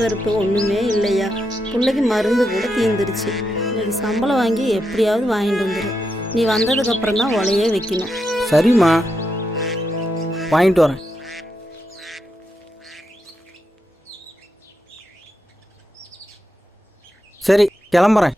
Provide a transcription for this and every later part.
பருப்பு ஒன்றுமே இல்லையா. பிள்ளைக்கு மருந்து கூட தீர்ந்துருச்சு. இன்னைக்கு சம்பளம் வாங்கி எப்படியாவது வாங்கிட்டு வந்துடு. நீ வந்ததுக்கப்புறம் தான் உலையே வைக்கணும். சரிம்மா, வாங்கிட்டு வரேன். சரி, கிளம்புறேன்.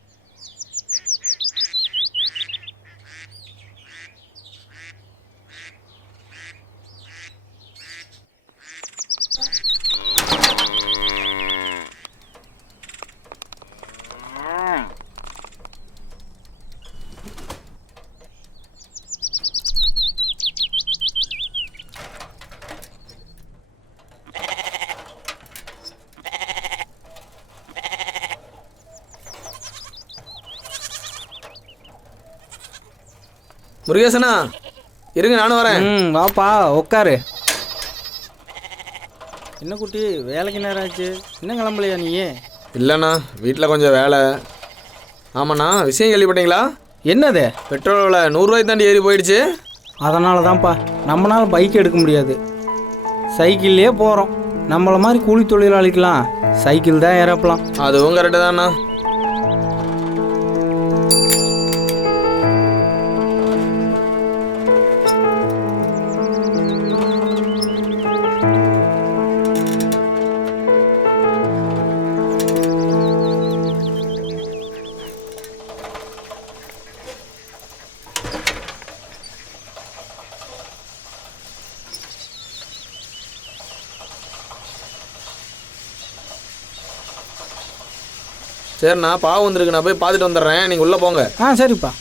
முருகேசனா, இருங்க நானும் வரேன். வாப்பா உட்காரு. என்ன குட்டி, வேலைக்கு நேரம் ஆச்சு, இன்னும் கிளம்பலையா நீ? இல்லைண்ணா, வீட்டில் கொஞ்சம் வேலை. ஆமாண்ணா, விஷயம் கேள்விப்பட்டீங்களா? என்னது? பெட்ரோல் விலை 100 தாண்டி ஏறி போயிடுச்சு. அதனால தான்ப்பா நம்மளால் பைக் எடுக்க முடியாது, சைக்கிள்லேயே போகிறோம். நம்மளை மாதிரி கூலி தொழிலாளிக்கலாம் சைக்கிள் தான் ஏறப்பலாம். அதுவும் கரெக்டு தான்ண்ணா. சரிண்ணா, பாவம் வந்துருக்கு, நான் போய் பார்த்துட்டு வந்துடுறேன், நீங்கள் உள்ளே போங்க. சரிப்பா.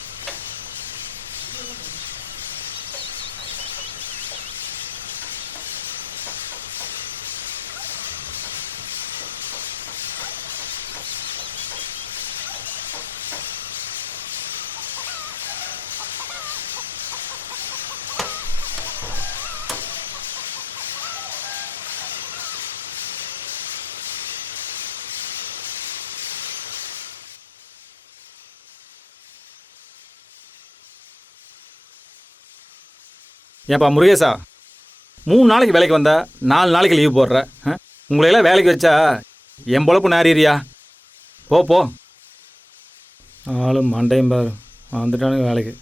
ஏப்பா முருகேசா, 3 நாளைக்கு வேலைக்கு வந்தா 4 நாளைக்கு லீவ் போடுற. உங்களையெல்லாம் வேலைக்கு வச்சா என் பொழப்பு நாரியா? போ போ. ஆளும் மண்டையும் பாரு, வந்துட்டானுங்க வேலைக்கு.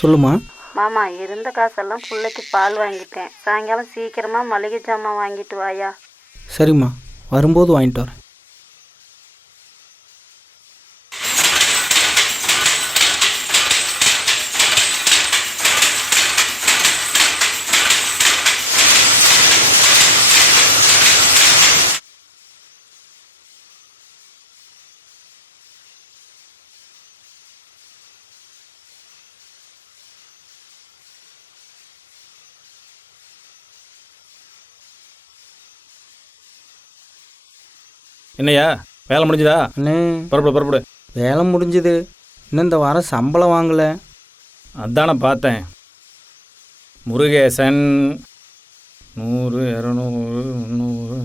சொல்லுமா. மாமா, இருந்த காசெல்லாம் பிள்ளைக்கு பால் வாங்கிட்டேன். சாயங்காலம் சீக்கிரமாக மளிகை ஜாமான் வாங்கிட்டு வாயா. சரிம்மா, வரும்போது வாங்கிட்டு வரேன். என்னையா வேலை முடிஞ்சுதா? அண்ணே, புறப்படு. வேலை முடிஞ்சுது, இன்னும் இந்த வாரம் சம்பளம் வாங்கலை. அதானே பார்த்தேன். முருகேசன் 100 200 300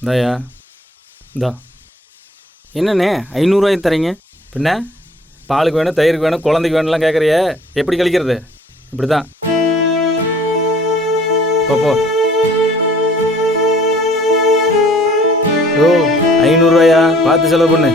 இந்தாயா, இந்தா என்னண்ணே 500 தரீங்க? பின்ன பாலுக்கு வேணும், தயிருக்கு வேணும், குழந்தைக்கு வேணும்லாம் கேட்குறியே, எப்படி கழிக்கிறது? இப்படி தான். போ. ஓ 500 பார்த்து செலவு பண்ணு.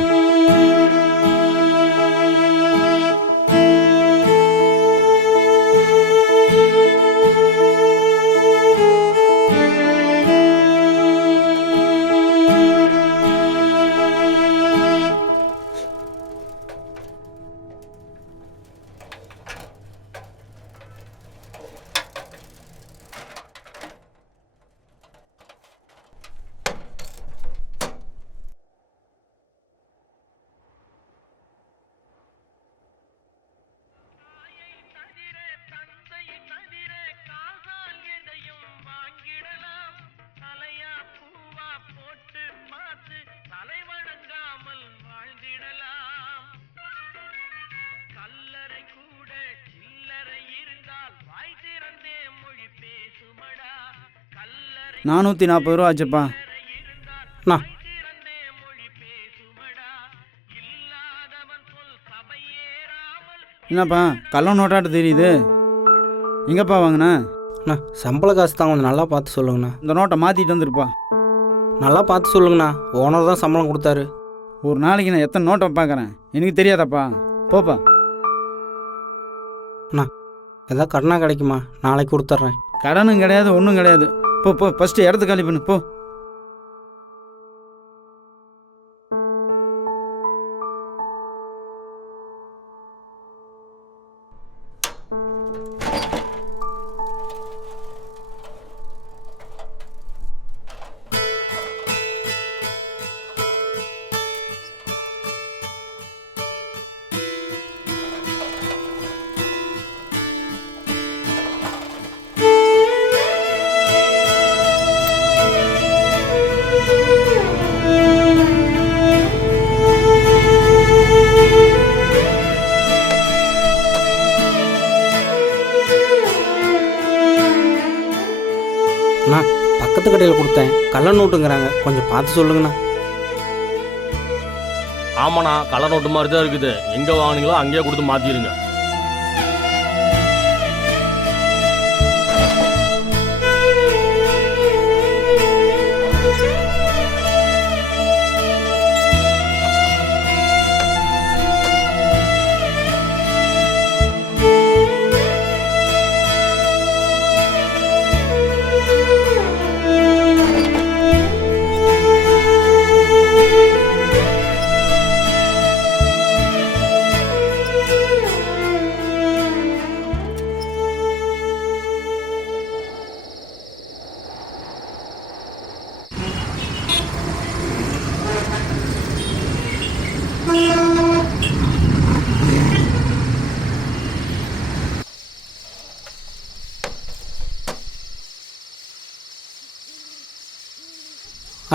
₹440 ஆச்சுப்பா. அண்ணா என்னப்பா கள்ள நோட்டாட்டு தெரியுது, எங்கப்பா வாங்கின? அண்ணா சம்பள காசு தான், கொஞ்சம் நல்லா பார்த்து சொல்லுங்கண்ணா. இந்த நோட்டை மாற்றிட்டு வந்துருப்பா. நல்லா பார்த்து சொல்லுங்கண்ணா, ஓனர் தான் சம்பளம் கொடுத்தாரு. ஒரு நாளைக்கு நான் எத்தனை நோட்டை பார்க்குறேன் எனக்கு தெரியாதாப்பா. போப்பா. அண்ணா எதாவது கடனாக கிடைக்குமா? நாளைக்கு கொடுத்துட்றேன். கடனும் கிடையாது, ஒன்றும் கிடையாது. போ ஃபஸ்ட்டு இடத்த காலி பண்ணு போ. அண்ணா பக்கத்து கடையில் கொடுத்தேன், கள்ள நோட்டுங்கிறாங்க, கொஞ்சம் பார்த்து சொல்லுங்கண்ணா. ஆமாண்ணா, கலர் நோட்டு மாதிரி தான் இருக்குது. எங்கே வாங்கினீங்களோ அங்கேயே கொடுத்து மாற்றிடுங்க.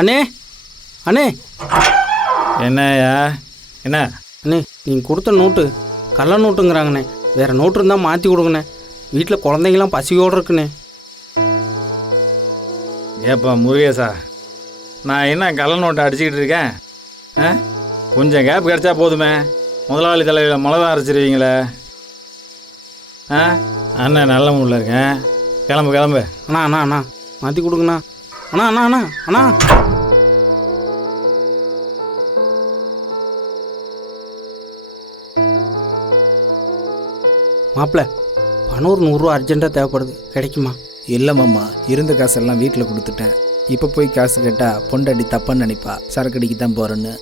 அண்ணே அண்ணே என்னய்யா? என்ன? அண்ணே நீங்கள் கொடுத்த நோட்டு கள்ள நோட்டுங்கிறாங்கண்ணே, வேறு நோட்டு இருந்தால் மாற்றி கொடுங்கண்ணே. வீட்டில் குழந்தைங்களாம் பசியோடு இருக்குண்ணே. ஏப்பா முருகேசா, நான் என்ன கள்ள நோட்டை அடிச்சுக்கிட்டு இருக்கேன்? கொஞ்சம் கேப் கிடச்சா போதுமே, முதலாளி தலையில் மிளகா அரைச்சிருவீங்களே. அண்ணன் நல்ல மூடில் இருக்கேன், கிளம்பு. அண்ணா அண்ணா அண்ணா மாற்றி கொடுங்கண்ணா. அண்ணா அண்ணா அண்ணா அண்ணா மாப்பிள்ள, பணம் ஒரு 100 ரூபா அர்ஜென்ட்டாக தேவைப்படுது, கிடைக்குமா? இல்லை மாமா, இருந்த காசெல்லாம் வீட்டில் கொடுத்துட்டேன். இப்போ போய் காசு கேட்டால் பொண்டாட்டி தப்பான்னு நினைப்பா, சரக்கடிக்கு தான் போகிறேன்னு.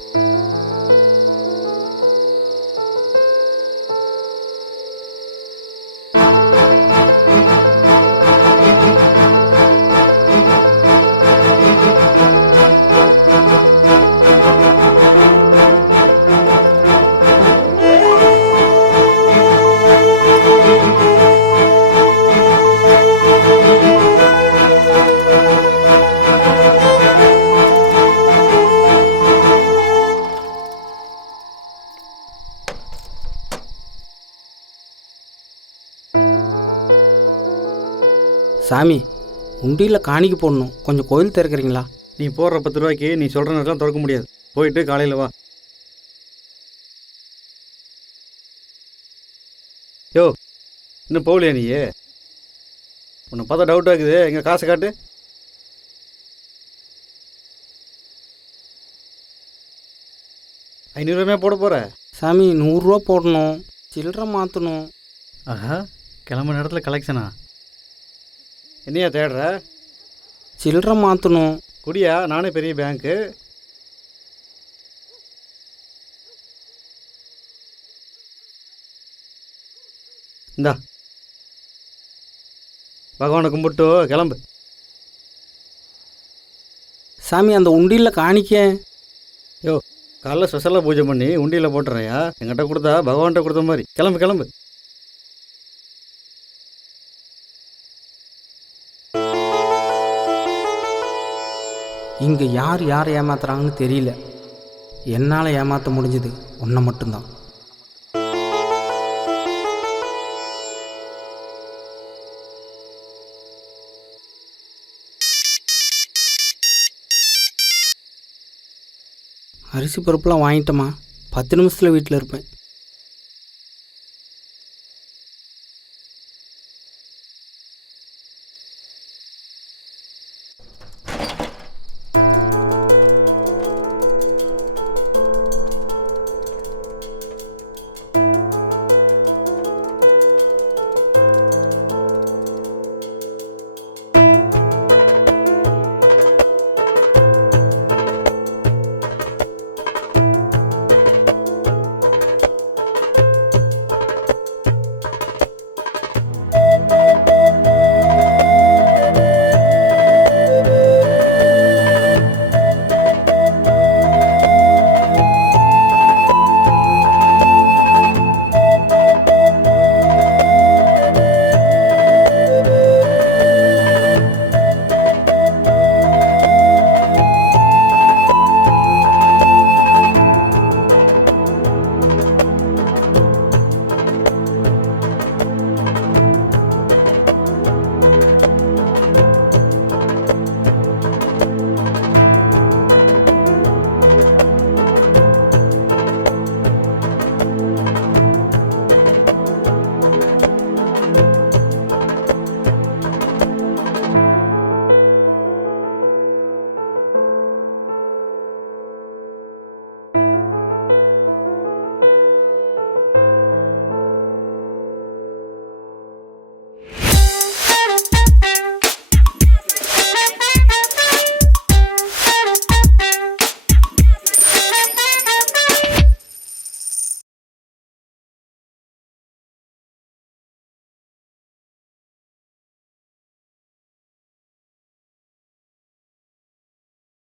சாமி, உண்டியில் காணிக்கு போடணும், கொஞ்சம் கோயில் திறக்கிறீங்களா? நீ போடுற 10 ரூபாய்க்கு நீ சொல்கிற நேரத்தில் திறக்க முடியாது. போயிட்டு காலையில் வா. யோ இன்னும் போகலையா நீ? உன்னை பார்த்தா டவுட்டாக இருக்குது. எங்கள் காசை காட்டு. ஐநூறுரூவா போட போகிற? சாமி 100 ரூபா போடணும், சில்லறை மாற்றணும். ஆஹா, கிளம்புன இடத்துல கலெக்ஷனா? என்னையா தேடுற? சில்லறை மாற்றணும். குடியா, நானே பெரிய பேங்க்கு. இந்தா பகவானை கும்பிட்டு கிளம்பு. சாமி அந்த உண்டியில் காணிக்க. யோ காலைல ஸ்பெஷலாக பூஜை பண்ணி உண்டியில் போட்டுறேயா? என்கிட்ட கொடுத்தா பகவான்கிட்ட கொடுத்த மாதிரி. கிளம்பு கிளம்பு. இங்கே யார் யார் ஏமாத்துறாங்கன்னு தெரியல. என்னால் ஏமாற்ற முடிஞ்சது ஒன்றை மட்டும்தான். அரிசி பருப்புலாம் வாங்கிட்டோமா? 10 நிமிஷத்தில் வீட்டில் இருப்பேன்.